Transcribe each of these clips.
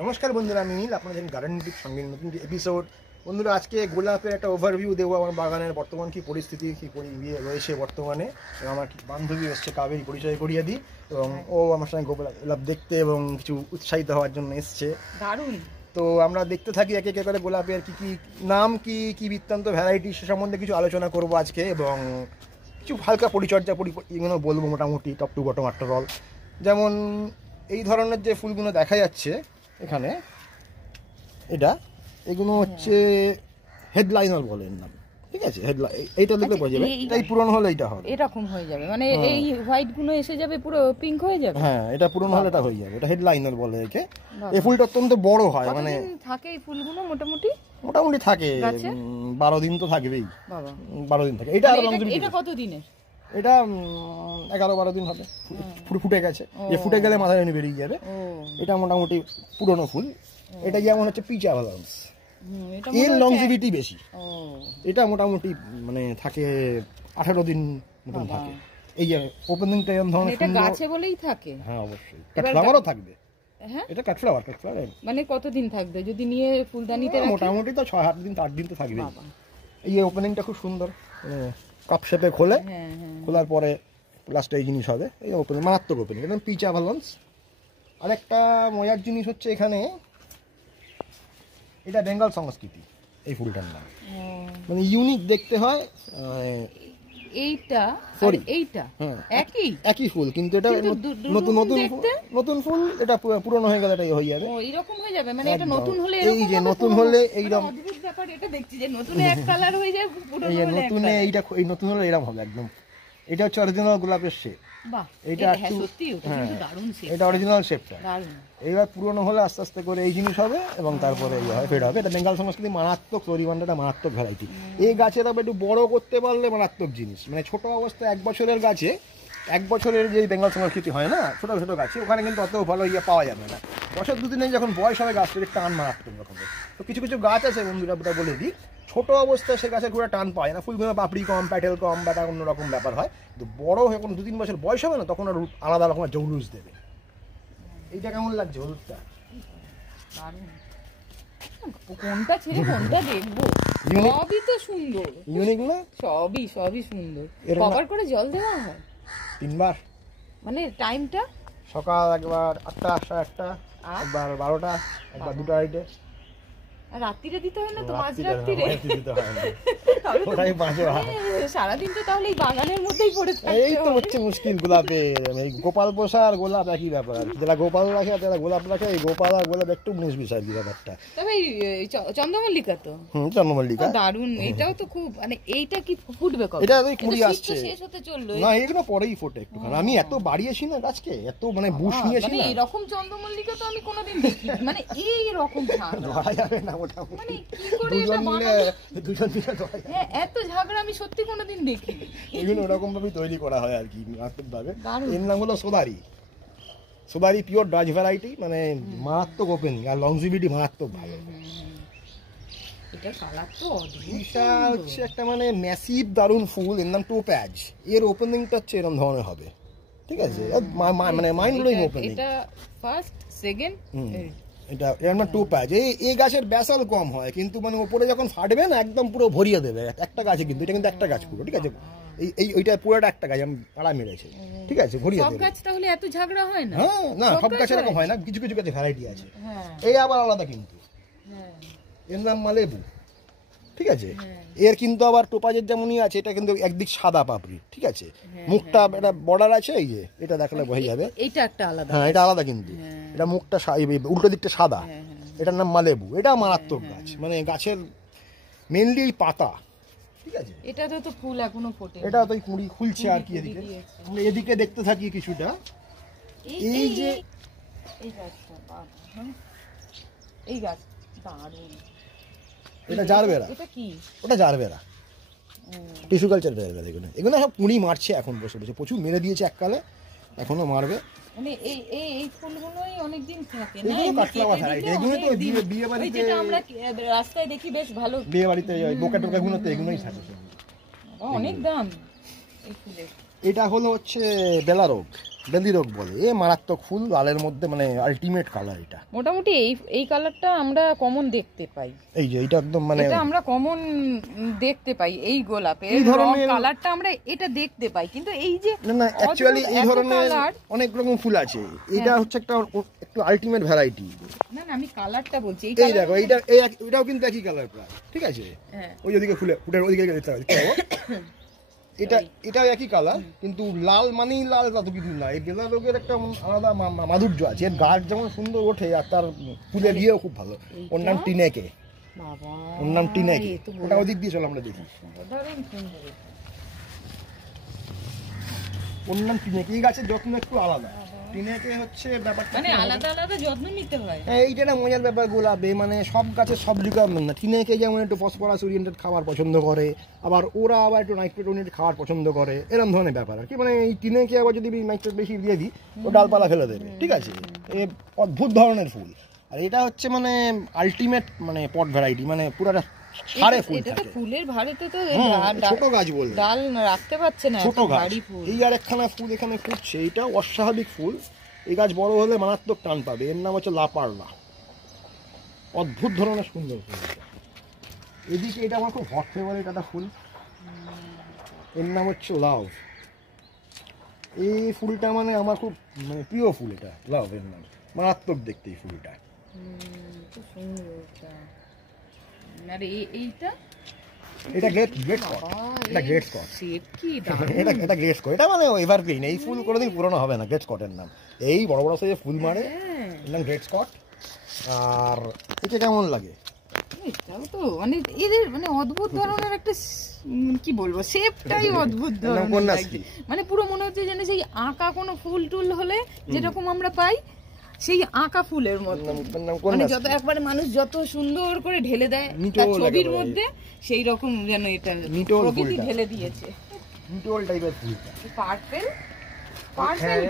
নমস্কার বন্ধুরা, আমি নীল, আপনাদের গার্ডেন টিপস সঙ্গে নতুন এপিসোড। বন্ধুরা, আজকে গোলাপের একটা ওভারভিউ দেবো, আমার বাগানের বর্তমান কী পরিস্থিতি, কী রয়েছে বর্তমানে। এবং আমার বান্ধবী এসছে কাবেরী, পরিচয় করিয়ে দিই। এবং ও আমার সঙ্গে গোলাপ দেখতে এবং কিছু উৎসাহিত হওয়ার জন্য এসছে। দারুণ। তো আমরা দেখতে থাকি একে একে করে গোলাপের কী কী নাম, কী বৃত্তান্ত, ভ্যারাইটি, সে সম্বন্ধে কিছু আলোচনা করবো আজকে। এবং কিছু হালকা পরিচর্যা এগুলো বলবো, মোটামুটি top to bottom after all. যেমন এই ধরনের যে ফুলগুলো দেখা যাচ্ছে এখানে, এগুলো হচ্ছে হেডলাইনার বলে এর নাম, ঠিক আছে? এইটা দেখলে বোঝা যাবে, এটাই পূরণ হলে এটা হবে, এরকম হয়ে যাবে, মানে এই হোয়াইট গুলো এসে যাবে, পুরো পিঙ্ক হয়ে যাবে। হ্যাঁ, এটা পূরণ হলে এটা হয়ে যাবে, এটা হেডলাইনার বলে একে। এই ফুলটা অত্যন্ত বড় হয়, মানে থাকে এই ফুলগুলো মোটামুটি থাকে 12 দিন তো থাকবেই। বাবা, 12 দিন থাকে। এটা কত দিনের? এটা 11-12 দিন হবে, ফুটে গেছে। যে ফুটে গেলে মাথায় বেরিয়ে যাবে। এটা মোটামুটি পুরনো ফুল। এটা যেমন হচ্ছে পিচা ভালান্স, এর লংজিভিটি বেশি। এটা মোটামুটি মানে থাকে 18 দিন মতন থাকে। এই যে ওপেনিংটা এরকম ধরনের এটা গাছে বলেই থাকে। হ্যাঁ, অবশ্যই কাঠফ্লাওয়ারও থাকবে। হ্যাঁ, এটা কাঠফ্লাওয়ার মানে কতদিন থাকবে যদি নিয়ে ফুলদানিতে রাখি? মোটামুটি তো 6-8 দিন, 8 দিন তো থাকবে। এই ওপেনিংটা খুব সুন্দর, কাপ শেপে খোলে। খোলার পরে লাস্টে এই জিনিস হবে। এই ওপেনিং মারাত্মক ওপেনিং, একদম পিচা ভালান্স। আরেকটা মজার জিনিস হচ্ছে এখানে, এটা বেঙ্গল সংস্কৃতি এই ফুলটার নাম, মানে ইউনিক দেখতে হয়। এইটা এইটা একই ফুল, কিন্তু এটা নতুন ফুল। এটা পুরনো হয়ে গেলে এটাই হয়ে যাবে, এরকম হয়ে যাবে। মানে এটা নতুন হলে, এই যে নতুন হলে এইরকম অদ্ভুত ব্যাপার। এটা দেখছি যে নতুনে এক কালার হয়ে যায়, পুরনো হলে নতুনে এইটা, এই নতুন হলে এরকম হবে একদম। এটা হচ্ছে অরিজিনাল গোলাপের শেপ। বাহ, এটা সত্যি ওটা কিন্তু দারুণ শেপ। এটা অরিজিনাল শেপটা। দারুণ। এইবার পুরনো হলে আস্তে আস্তে করে এই জিনিস হবে এবং তারপরে এই হয়, ফেড হবে। এটা বেঙ্গল সংস্কৃতি, মারাত্মক ফ্লোরিবান্ডাটা, মারাত্মক ভ্যারাইটি। এই গাছের আবার একটু বড় করতে পারলে মারাত্মক জিনিস। মানে ছোট অবস্থায় 1 বছরের গাছে, 1 বছরের যে বেঙ্গল সংস্কৃতি হয় না, ছোট ছোট গাছে, ওখানে কিন্তু অত ভালো পাওয়া যাবে না। বছর 2-3 যখন বয়স হবে গাছটার টান মারাত্মক রকমের। তো কিছু কিছু গাছ আছে বন্ধুরা, বলে দিই, ছোট অবস্থায় সে গাছের ঘুরে টান পায় না, ফুলগুলো পাপড়ি কম, প্যাটেল কম, বা অন্যরকম ব্যাপার হয়। কিন্তু বড় যখন 2-3 বছর বয়স হবে না, তখন আর আলাদা রকমের জৌলুস দেবে। এইটা কেমন লাগছে হলুদটা? কোনটা ছেড়ে কোনটা দেখবো? সবই তো সুন্দর, ইউনিক না? সবই সুন্দর। কভার করে জল দেওয়া হয় 3 বার। মানে টাইমটা সকাল একবার 8টা, 8:30, একবার 12টা, একবার 2টা আড়াইটে। আর রাত্রিরে দিতে হয় না তো? মাঝরাত্রিরে দিতে হয় না, ওটাই বাজে হয়। সারাদিন তো তাহলে এই বাগানের মধ্যেই পড়ে থাকতে। এই তো হচ্ছে মুশকিল গোলাপের। এই গোপাল পোষা আর গোলাপ একই ব্যাপার। যারা গোপাল রাখে আর যারা গোলাপ রাখে, এই গোপাল আর গোলাপ একটু 19 বিষয় ব্যাপারটা। তবে চন্দ্রমল্লিকা তো, চন্দ্রমল্লিকা দারুণ। এটাও তো খুব, মানে এইটা কি ফুটবে কবে? এটা ওই কুড়ি আসছে, শেষ হতে চললো না, এগুলো পরেই ফোটে একটুখানি। আমি এত বাড়িয়েছি না গাছকে, এত মানে বুশ নিয়েছি না। এরকম চন্দ্রমল্লিকা তো আমি কোনোদিন দেখিনি, মানে এই রকম ধরা যাবে না ওটা। মানে কি করে এটা বানানো? দুজন মিলে ধরা যাবে। হ্যাঁ, এত ঝগড়া আমি সত্যি কোনোদিন দেখিনি। এগুলো ওরকম ভাবে তৈরি করা হয় আর কি, মারাত্মক ভাবে। এর নাম হলো সোদারি পিওর ডাচ ভ্যারাইটি, মানে মারাত্মক ওপেনিং আর লংজিভিটি মারাত্মক ভালো। এটা কালার তো অদ্ভুত। এটা হচ্ছে একটা মানে ম্যাসিভ দারুণ ফুল, এর নাম টোপ্যাজ। এর ওপেনিংটা হচ্ছে এরকম ধরনের হবে, ঠিক আছে? মানে মাইন্ড ব্লোয়িং ওপেনিং। এটা ফার্স্ট, সেকেন্ড, এটা এর নাম টোপ্যাজ। এই গাছের ব্যাসাল কম হয়, কিন্তু মানে উপরে যখন ফাটবে না, একদম পুরো ভরিয়ে দেবে একটা গাছে। কিন্তু এটা কিন্তু একটা গাছ পুরো, ঠিক আছে? এইটা পুরোটা একটা গাছ, আমি পাড়া মেরেছে, ঠিক আছে? ভরিয়ে দেবে। সব গাছ তাহলে এত ঝগড়া হয় না? হ্যাঁ, না, সব গাছ এরকম হয় না, কিছু কিছু গাছে ভ্যারাইটি আছে। এই আবার আলাদা, কিন্তু এর নাম মালেবু, ঠিক আছে? এর কিন্তু আবার টোপাজের যেমনই আছে, এটা কিন্তু একদিক সাদা পাপড়ি, ঠিক আছে? মুখটা একটা বর্ডার আছে, এই যে এটা দেখালে বোঝা যাবে। এইটা একটা আলাদা, হ্যাঁ, এটা আলাদা, কিন্তু এটা মুখটা উল্টো দিকটা সাদা। এটার নাম মালেবু। এটা মারাত্মক গাছ, মানে গাছের মেনলি এই পাতা, ঠিক আছে? এটাতে তো ফুল এখনো ফোটে, এটা তো কুঁড়ি খুলছে আর কি। এদিকে আমরা এদিকে দেখতে থাকি কিছুটা। এই যে এই গাছটা, এই গাছ দারুণ। এটা জারবেরা। এটা কি? ওটা জারবেরা, টিস্যু কালচার জারবেরা। এগুলো সব কুঁড়ি মারছে এখন বসে বসে, প্রচুর মেরে দিয়েছে এককালে, এখনো মারবে। মানে এই ফুলগুলোই অনেক দিন থাকে না? এগুলো কাঠফ্লাওয়ার ভ্যারাইটি। এগুলো তো বিয়ে বাড়িতে, যেটা আমরা রাস্তায় দেখি বেশ ভালো, বিয়ে বাড়িতে বোকা টোকা গুলো তো এগুলোই থাকে। অনেক দাম এই ফুলের। এটা হলো হচ্ছে বেলারোগ, বেলিরোগ বলে, এ মারাত্মক ফুল, লালের মধ্যে মানে আলটিমেট কালার। এটা মোটামুটি এই কালারটা আমরা কমন দেখতে পাই। এই যে এটা একদম মানে এটা আমরা কমন দেখতে পাই, এই গোলাপের এই ধরনের কালারটা আমরা এটা দেখতে পাই। কিন্তু এই যে না অ্যাকচুয়ালি এই ধরনের অনেক রকম ফুল আছে, এটা হচ্ছে একটা একটু আলটিমেট ভ্যারাইটি। না আমি কালারটা বলছি। এই দেখো এটাও কিন্তু একই কালার প্রায়, ঠিক আছে? ওই ওদিকে ফুলের ওদিকে দেখতে পাবো, এটা একই কালার, কিন্তু লাল মানেই লাল তা তো কিছু না। এই বেলারোগের একটা আলাদা মাধুর্য আছে, এর গাছ যেমন সুন্দর ওঠে আর তার ফুলের ইয়েও খুব ভালো। ওর নাম টিনেকে, ওর নাম টিনেকে। ওটা ওদিক দিয়ে চলো আমরা দেখি। ওর নাম টিনেকে। এই গাছের যত্ন একটু আলাদা। টিনেকে হচ্ছে ব্যাপারটা মানে আলাদা যত্ন নিতে হয়। এইটা না মজার ব্যাপার গোলাপে, মানে সব গাছের সব রিকোয়ারমেন্ট না। টিনেকে যেমন একটু ফসফরাস ওরিয়েন্টেড খাবার পছন্দ করে, আবার ওরা আবার একটু নাইট্রেট ওরিয়েন্টেড খাবার পছন্দ করে, এরকম ধরনের ব্যাপার আর কি। মানে এই টিনেকে আবার যদি নাইট্রেট বেশি দিয়ে দিই ও ডালপালা ফেলে দেবে, ঠিক আছে? এ অদ্ভুত ধরনের ফুল। আর এটা হচ্ছে মানে আলটিমেট মানে পট ভ্যারাইটি, মানে পুরোটা সারে ফুল থাকে। ফুলের ভারেতে তো ছোট গাছ বলবে, ডাল রাখতে পারছে না, ছোট গাছ। এই আর একখানা ফুল এখানে ফুটছে, এটা অস্বাভাবিক ফুল। এই গাছ বড় হলে মারাত্মক টান পাবে। এর নাম হচ্ছে লাপারলা, অদ্ভুত ধরনের সুন্দর ফুল। এদিকে এটা আমার খুব হট ফেভারিট একটা ফুল, এর নাম হচ্ছে লাভ। এই ফুলটা মানে আমার খুব মানে প্রিয় ফুল, এটা লাভ এর নাম। মারাত্মক দেখতে এই ফুলটা। আর এইটা এটা গ্রেট স্কট, এটা গ্রেট স্কট, এটা গ্রেট স্কট। এটা মানে এভারগ্রিন, এই ফুল কোনোদিন পুরনো হবে না। গ্রেট স্কটের নাম, এই বড় বড় সাইজে ফুল মারে, এর নাম গ্রেট স্কট। আর একে কেমন লাগে? এটাও তো মানে এদের মানে অদ্ভুত ধরনের একটা কি বলবো, শেপটাই অদ্ভুত ধরনের, মানে পুরো মনে হচ্ছে যেন সেই আঁকা কোনো ফুল টুল হলে যেরকম আমরা পাই, সেই আঁকা ফুলের মতো। মানে যত একবারে মানুষ যত সুন্দর করে ঢেলে দেয় তার ছবির মধ্যে, সেই রকম যেন এটা প্রকৃতি ঢেলে দিয়েছে। নিটোল টাইপের ফুল, পার্পল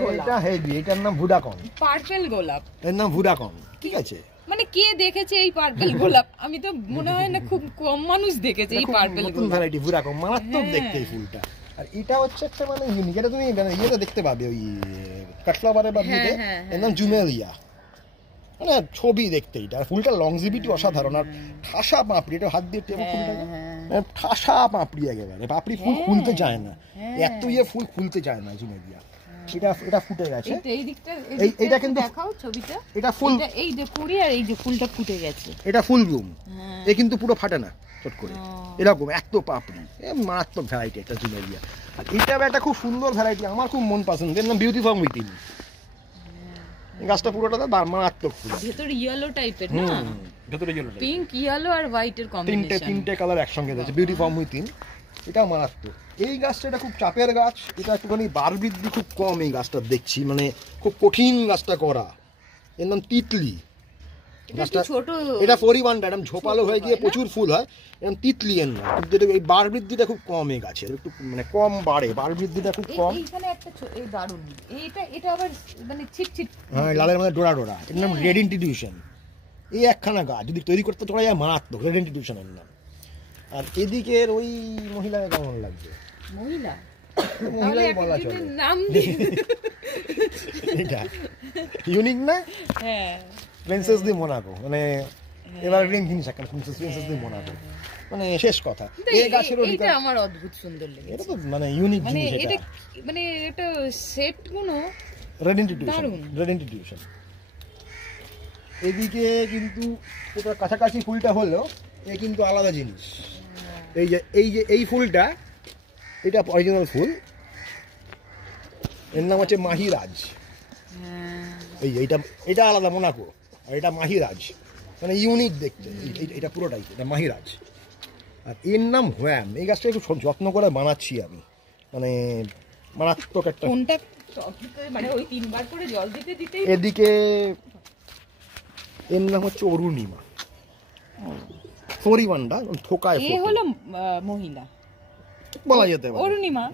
গোলাপ। এটা হেভি, এটার নাম ভুডাকন। পার্পল গোলাপ, এর নাম ভুডাকন, ঠিক আছে? মানে কে দেখেছে এই পার্পল গোলাপ? আমি তো মনে হয় না খুব কম মানুষ দেখেছে এই পার্পল গোলাপ। নতুন ভ্যারাইটি ভুডাকন, মারাত্মক দেখতে এই ফুলটা। আর এটা হচ্ছে একটা মানে ইউনিক, এটা তুমি ইয়েতে দেখতে পাবে ওই কাটফ্লাওয়ারের বাদিকে, এর নাম জুমেলিয়া। মানে ছবি দেখতে এটা। আর ফুলটা লংজিভিটি অসাধারণ। আর ঠাসা পাপড়ি, এটা হাত দিয়ে টেপে ফুলটাকে, ঠাসা পাপড়ি, একেবারে পাপড়ি ফুল খুলতে চায় না, এত ফুল খুলতে চায় না জুমেলিয়া। এটা ফুটে গেছে, এইটা কিন্তু দেখাও ছবিটা। এটা ফুল, এই যে কুড়ি, আর এই যে ফুলটা ফুটে গেছে, এটা ফুল ব্লুম। এ কিন্তু পুরো ফাটে না চট করে, এরকম এত পাপড়ি, মারাত্মক ভ্যারাইটি একটা জুমেলিয়া। আর এটা একটা খুব সুন্দর ভ্যারাইটি, আমার খুব মন পছন্দ, এর নাম বিউটি ফ্রম উইথিন। গাছটা পুরোটা মারাত্মক ফুল, ভেতর ইয়েলো টাইপের না, ভেতরে ইয়েলো, পিঙ্ক ইয়েলো আর হোয়াইটের কম্বিনেশন, তিনটে কালার একসঙ্গে আছে, বিউটি ফ্রম উইথিন। এটা মারাত্মক। এই গাছটা এটা খুব চাপের গাছ, এটা একটুখানি বার বৃদ্ধি খুব কম এই গাছটা দেখছি, মানে খুব কঠিন গাছটা করা। এর নাম তিতলি গাছটা, এটা পরিমাণটা এরকম ঝোপালো হয়ে গিয়ে প্রচুর ফুল হয়, এরকম তিতলি এর নাম। কিন্তু এই বার বৃদ্ধিটা খুব কম এই গাছের, একটু মানে কম বাড়ে, বার বৃদ্ধিটা খুব কম। এইখানে একটা এই দারুণ, এটা আবার মানে ছিটছিট, হ্যাঁ লালের মধ্যে ডোরা ডোরা, এর নাম রেড ইনটিটিউশন। এই একখানা গাছ যদি তৈরি করতে চলে যায় মারাত্মক, রেড ইনটিটিউশনের নাম। আর এদিকের ওই মহিলাকে কেমন লাগছে? মহিলাই বলা চলে, নাম এটা ইউনিক না? হ্যাঁ, প্রিন্সেস দি মোনাকো, মানে এভারগ্রিন জিনিস একটা, প্রিন্সেস দি মোনাকো, মানে শেষ কথা। এই গাছেরও এটা আমার অদ্ভুত সুন্দর লেগেছে, এটা তো মানে ইউনিক মানে জিনিস। এটা মানে এটা শেপ গুলো রেড ইনটিটিউশন। এদিকে কিন্তু এটা কাছাকাছি ফুলটা হলো, এ কিন্তু আলাদা জিনিস। এই ফুলটা, এটা অরিজিনাল ফুল, এর নাম হচ্ছে মাহিরাজ। এটা আলাদা মোনাকো, আর এটা মাহিরাজ, মানে ইউনিক দেখতে। এটা পুরোটাই এটা মাহিরাজ। আর এর নাম হোয়াম। এই গাছটা একটু যত্ন করে বানাচ্ছি আমি, মানে মারাত্মক একটা। মানে ওই 3 বার করে জল দিতে দিতেই। এদিকে এর নাম হচ্ছে অরুণিমা, পরিমাণটা থোকায়। এ হলো মহিলা বলা যেতে পারে, অরুণিমা।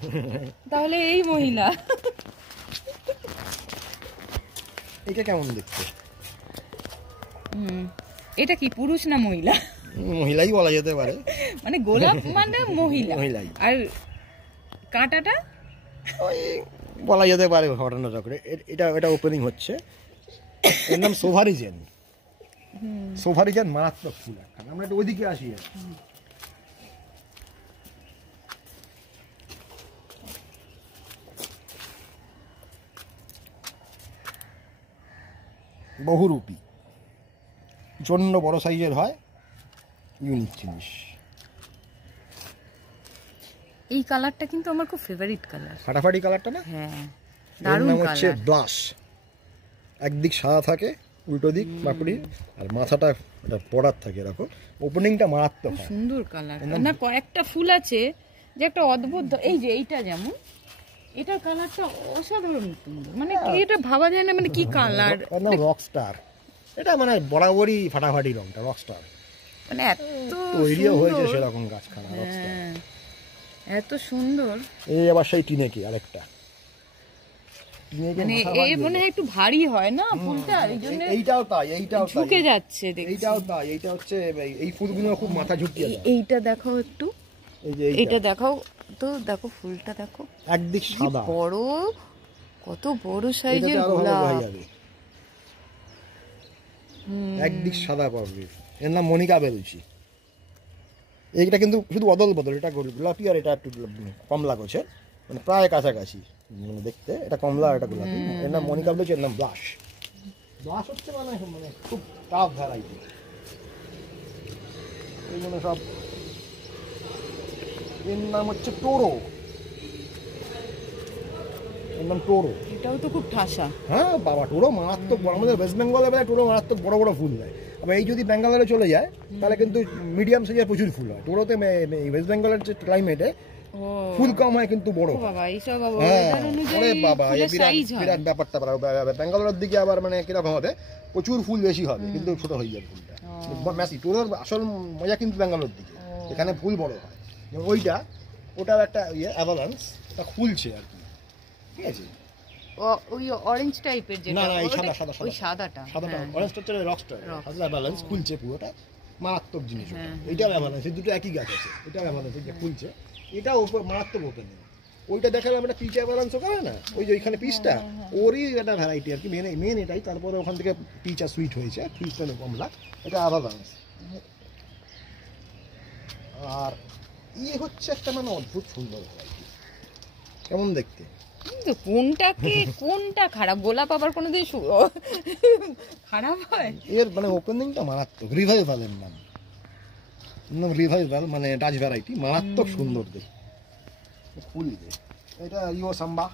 তাহলে এই মহিলা, এটা কেমন দেখতে? এটা কি পুরুষ না মহিলা? মহিলাই বলা যেতে পারে, মানে গোলাপ মানে মহিলা। মহিলাই। আর কাঁটাটা ওই বলা যেতে পারে ঘটনা চক্রে। এটা ওপেনিং হচ্ছে, এর নাম সোভারিজেন। সোভারিজেন মারাত্মক ফুল একটা। আমরা একটু ওইদিকে আসি। বহুরূপী, জন্য বড় সাইজের হয়, ইউনিক জিনিস। এই কালারটা কিন্তু আমার খুব ফেভারিট কালার, ফাটাফাটি কালারটা না? হ্যাঁ, এর দারুণ নাম হচ্ছে কালার। ব্লাশ। একদিক সাদা থাকে, উল্টো দিক পাপড়ি, আর মাথাটা এটা পড়ার থাকে এরকম। ওপেনিংটা মারাত্মক হয়। সুন্দর কালার না, কয়েকটা ফুল আছে যে একটা অদ্ভুত, এই যে এইটা যেমন, এটার কালারটা অসাধারণ সুন্দর, মানে কি এটা ভাবা যায় না, মানে কি কালার। এর নাম রকস্টার। এটা মানে বরাবরই ফাটাফাটি রংটা, রকস্টার। মানে এত তৈরিও হয়েছে সুন্দর। সেরকম গাছখানা, রকস্টার। হ্যাঁ, এত সুন্দর। এই আবার সেই টিনেকি আরেকটা। মানে এই মনে হয় একটু ভারী হয় না ফুলটা, এই জন্য এইটাও তাই, এইটাও তাই, ঝুঁকে যাচ্ছে দেখছি। এইটাও তাই। এইটা হচ্ছে এই ফুলগুলো খুব মাথা ঝুঁকিয়ে দেয়। এইটা দেখাও একটু, এই যে এইটা দেখাও তো, দেখো ফুলটা দেখো, একদিক কি সাদা, বড়, কত বড় সাইজের এটাতে আরো ভালো গোলাপ। বোঝা যাবে। একদিক সাদা পাবে। এর নাম মনিকা বেলুচি। এইটা কিন্তু শুধু অদল বদল, এটা গোলাপি আর এটা একটু কমলা গোছের, মানে প্রায় কাছাকাছি মানে দেখতে। এটা কমলা আর এটা গোলাপি। এর নাম মনিকা বেলুচি, এর নাম ব্লাশ। ব্লাশ হচ্ছে মানে খুব টাফ ভ্যারাইটি। এইগুলো সব। এর নাম হচ্ছে টোরো। এর নাম টোরো। এটাও তো খুব ঠাসা। হ্যাঁ বাবা, টোরো মারাত্মক বড়। আমাদের ওয়েস্ট বেঙ্গলে বেলায় টোরো মারাত্মক বড় বড় ফুল দেয়। আবার এই যদি ব্যাঙ্গালোরে চলে যায় তাহলে কিন্তু মিডিয়াম সাইজের প্রচুর ফুল হয়। টোরোতে ওয়েস্ট বেঙ্গলের যে ক্লাইমেটে ফুল কম হয় কিন্তু বড় হয়। বাবা এইসব হ্যাঁ, ওয়েদার অনুযায়ী ওরে বাবা, এই ফুলের বিরাট সাইজ হয়। বিরাট ব্যাপারটা। ব্যাঙ্গালোরের দিকে আবার মানে কিরকম হবে, প্রচুর ফুল বেশি হবে কিন্তু ছোট হয়ে যাবে ফুলটা। ম্যাসি টোরোর আসল মজা কিন্তু ব্যাঙ্গালোর দিকে, এখানে ফুল বড় হয়। যেমন ওটাও একটা অ্যাভালান্স, এটা খুলছে আর কি, ঠিক আছে। ওই অরেঞ্জ টাইপের যেটা, না না, এই ওটা- সাদা ওই সাদাটা, সাদাটা হ্যাঁ। অরেঞ্জ হচ্ছে রকস্টার। সাদা ব্যালেন্স খুলছে পুরোটা, মারাত্মক জিনিস ওটা। হ্যাঁ। এইটা ব্যালেন্স, এই দুটো একই গাছ আছে। এটা ব্যালেন্স, এটা খুলছে, এটা উপর মারাত্মক ওপেনিং। ওইটা দেখালাম একটা পিচা ব্যালেন্সও করে না, ওই যে ওইখানে পিচটা ওরই একটা ভ্যারাইটি আর কি। মেন এটাই। তারপরে ওখান থেকে পিচা সুইট হয়েছে, পিচটা কমলা, এটা আবার ব্যালেন্স। আর ইয়ে হচ্ছে একটা মানে অদ্ভুত সুন্দর ভ্যারাইটি, কেমন দেখতে। কিন্তু কোনটা খারাপ? গোলাপ আবার কোনোদিন খারাপ হয়? এর মানে ওপেনিংটা মারাত্মক। রিভাইভালের নাম রিভাইভাল, মানে ডাচ ভ্যারাইটি, মারাত্মক সুন্দর দেখতে ফুল। এটা ইও সাম্বা,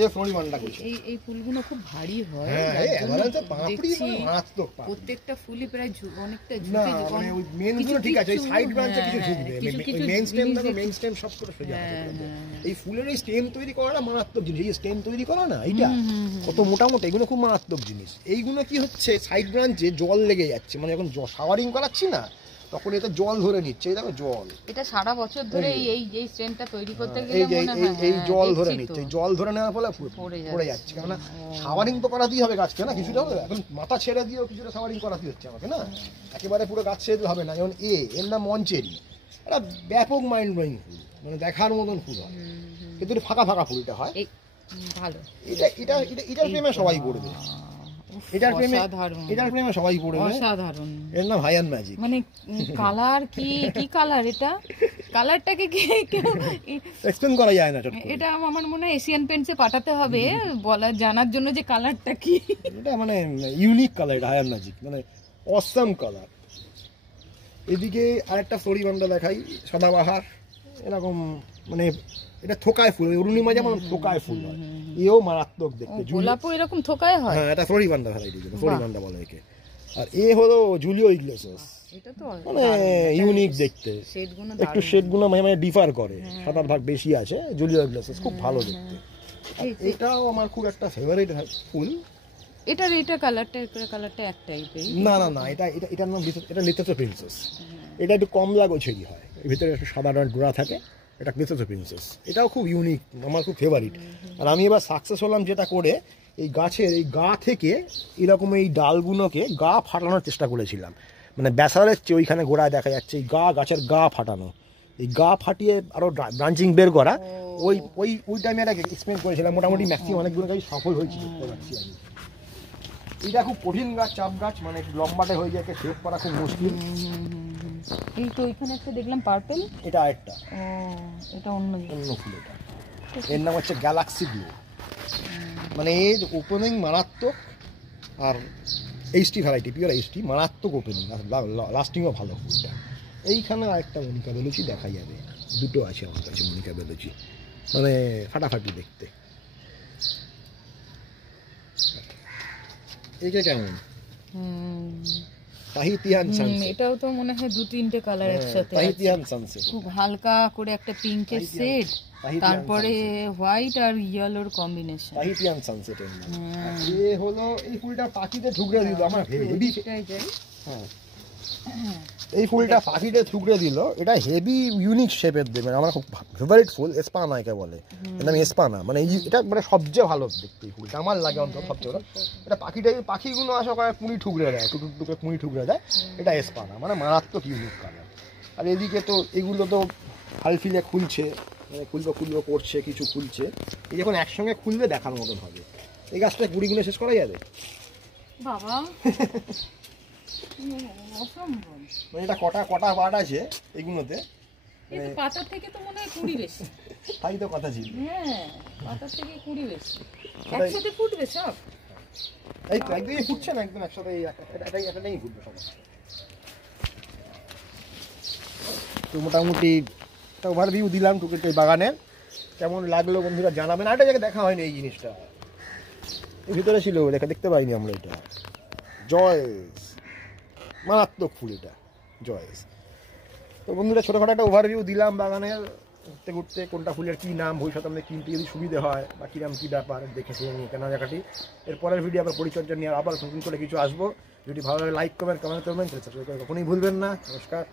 এই ফ্লোরিমান্ডা করছে। এই ফুলগুলো খুব ভারী হয়, হ্যাঁ, যার এই জন্য অ্যাভালান্সে পাপড়ি দেখছি মানে মারাত্মক পাপড়ি। প্রত্যেকটা ফুলই প্রায় অনেকটা না ঝুঁকে মানে ওই মেন গুলো ঠিক আছে, ওই সাইড ব্রাঞ্চে কিছু ঝুঁকবে। মেইন স্টেম দেখো, মেইন স্টেম সব করে সোজা আছে। এই ফুলের এই স্টেম তৈরি করাটা মারাত্মক জিনিস। এই স্টেম তৈরি করা না, এইটা কত মোটামোটা, এগুলো খুব মারাত্মক জিনিস। এইগুলো কি হচ্ছে, সাইড ব্রাঞ্চে জল লেগে যাচ্ছে, মানে যখন শাওয়ারিং করাচ্ছি না তখন এটা জল ধরে নিচ্ছে। এই দেখো জল, এটা সারা বছর ধরে এই স্ট্রেনটা তৈরি করতে এই গেলে যে মনে হয় এই জল ধরে দেখছি নিচ্ছে। তো। এই জল ধরে নেওয়ার ফলে পড়ে যাচ্ছে। কেননা শাওয়ারিং তো করাতেই হবে গাছকে না, কিছুটা হবে। এখন মাথা ছেড়ে দিয়েও কিছুটা শাওয়ারিং করাতেই হচ্ছে আমাকে না, একেবারে পুরো গাছ ছেড়ে দিলে হবে না। যেমন এর নাম মঞ্চেরি, একটা ব্যাপক মাইন্ড ব্লোয়িং ফুল, মানে দেখার মতন ফুল হয়, কিন্তু একটু ফাঁকা ফাঁকা ফুল এটা হয়। ভালো, এটার প্রেমে সবাই পড়বে। এটার প্রেমে সবাই পড়বে। অসাধারণ। এর নাম হায়ান ম্যাজিক। মানে কালার কি কালার, এটা কালারটাকে কেউ এক্সপ্লেন করা যায় না চট করে। এটা আমার মনে হয় এশিয়ান পেন্টসে পাঠাতে হবে জানার জন্য যে কালারটা কি। এটা মানে ইউনিক কালার, এটা হায়ান ম্যাজিক, মানে অসাম কালার। এদিকে আরেকটা ফ্লোরিমান্ডা দেখাই, সাদাবাহার, এরকম মানে এটা থোকায় ফুল, অরুণিমা যেমন থোকায় ফুল হয়, এও মারাত্মক দেখতে। গোলাপও এরকম থোকায় হয়? হ্যাঁ, এটা ফ্লোরিমান্ডা ভ্যারাইটি, ফ্লোরিমান্ডা বলে একে। আর এ হলো জুলিও ইগলেসিয়াস, এটা তো মানে ইউনিক দেখতে, শেডগুলো একটু শেডগুলো মানে ডিফার করে, সাদার ভাগ বেশি আছে। জুলিও ইগলেসিয়াস খুব ভালো দেখতে। এটাও আমার খুব একটা ফেভারিট ফুল। এটা কালারটা এক টাইপের। না না না, এটার নাম এটা লিথোসো প্রিন্সেস। এটা একটু কমলা গোছেরই হয়, এর ভিতরে একটু সাদা গোড়া থাকে, এটা লিথোসো প্রিন্সেস। এটাও খুব ইউনিক, আমার খুব ফেভারিট। আর আমি এবার সাকসেস হলাম যেটা করে, এই গাছের এই গা থেকে এরকম এই ডালগুলোকে ফাটানোর চেষ্টা করেছিলাম। মানে ব্যাসারের চেয়ে ওইখানে গোড়ায় দেখা যাচ্ছে এই গাছের গা ফাটানো, এই গা ফাটিয়ে আরও ব্রাঞ্চিং বের করা, ওই টাইমে একটা এক্সপেরিমেন্ট করেছিলাম। মোটামুটি ম্যাক্সিমাম অনেকগুলো গাছ সফল হয়েছিল দেখতে পাচ্ছি আমি। এটা খুব কঠিন গাছ, চাপ গাছ, মানে লম্বাটে হয়ে যায়, শেপ করা খুব মুশকিল। এই তো এখানে একটা দেখলাম পার্পল, এটা আরেকটা, ও এটা অন্য ফুল। এটা এর নাম হচ্ছে গ্যালাক্সি গ্লো। মানে এর ওপেনিং মারাত্মক, আর এইচটি ভ্যারাইটি, পিওর এইচটি, মারাত্মক ওপেনিং, আর লাস্টিংও ভালো ফুলটা। এইখানে আরেকটা মনিকা বেলুচি দেখা যাবে, দুটো আছে আমার কাছে মনিকা বেলুচি, মানে ফাটাফাটি দেখতে। এইটা কেমন? Tahitian sunset. এটাও তো মনে হয় 2-3টে কালার একসাথে আছে। তাহিতিয়ান সানসেট, খুব হালকা করে একটা পিঙ্কের শেড, তারপরে হোয়াইট আর ইয়েলোর কম্বিনেশন। তাহিতিয়ান সানসেটের নাম। এ হলো এই ফুলটা পাখিতে ঠুকরে দিল আমার হেভি। হ্যাঁ, এই ফুলটা পাখিতে ঠুকরে দিল, এটা হেভি ইউনিক শেপের দেবে, আমার খুব ফেভারিট ফুল। এসপানা একে বলে, এর নাম এসপানা। মানে এটা মানে সবচেয়ে ভালো দেখতে এই ফুলটা আমার লাগে, অন্তত সবচেয়ে ভালো। এটা পাখিগুলো আসা করে কুড়ি ঠুকরে দেয়, টুকরে কুড়ি ঠুকরে দেয়, এটা এসপানা, মানে মারাত্মক ইউনিক কালার। আর এদিকে তো এগুলো তো হালফিলে খুলছে, মানে খুলবো করছে, কিছু খুলছে। এই যখন একসঙ্গে খুলবে দেখার মতন হবে। এই গাছটা কুড়িগুলো শেষ করা যাবে বাবা, অসম্ভব। মানে এটা কটা পাট আছে এইগুলোতে, কিন্তু পাতার থেকে তো মনে হয় 20 বেশি। তাই তো কথা ছিল। হ্যাঁ, পাতার থেকে 20 বেশি। একসাথে ফুটবে সব? এই তো একদমই ফুটছে না, একদম একসাথে একটাই ফুটবে সব। তো মোটামুটি একটা ওভারভিউ দিলাম টুকের এই বাগানের। কেমন লাগলো বন্ধুরা জানাবেন। আরেকটা জায়গায় দেখা হয়নি এই জিনিসটা, এর ভিতরে ছিল, দেখতে পাইনি আমরা। এটা জয়েস, মারাত্মক ফুল এটা জয়েস। তো বন্ধুরা ছোটোখাটো একটা ওভারভিউ দিলাম বাগানের, ঘুরতে ঘুরতে কোনটা ফুলের কী নাম, ভবিষ্যতে আমাদের কিনতে যদি সুবিধে হয় বা কিরাম কী ব্যাপার দেখে শুনে নিয়ে কেনা জায়গাটি। এর পরের ভিডিও আবার পরিচর্যা নিয়ে আবার নতুন করে কিছু আসবো। যদি ভালো লাগে লাইক করবেন, কমেন্ট করবেন, সাবস্ক্রাইব করে কখনোই ভুলবেন না। নমস্কার।